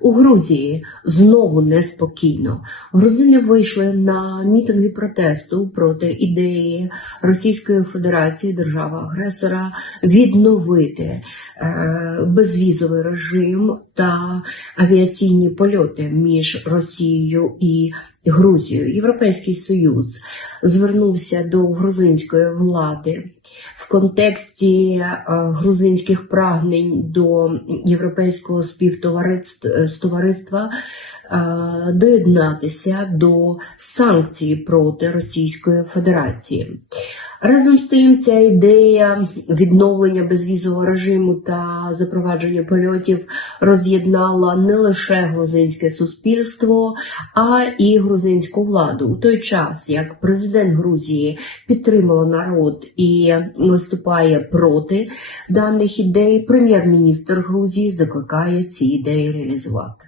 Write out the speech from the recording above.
У Грузії знову неспокійно. Грузини вийшли на мітинги протесту проти ідеї Російської Федерації, держави-агресора, відновити е, безвізовий режим та авіаційні польоти між Росією і Грузією. Європейський Союз звернувся до грузинської влади в контексті е, грузинських прагнень до європейського співтовариства е, доєднатися до санкцій проти Російської Федерації. Разом з тим, ця ідея відновлення безвізового режиму та запровадження польотів роз'єднала не лише грузинське суспільство, а і грузинську владу у той час, як президент Грузії підтримала народ і виступає проти даних ідей, прем'єр-міністр Грузії закликає ці ідеї реалізувати.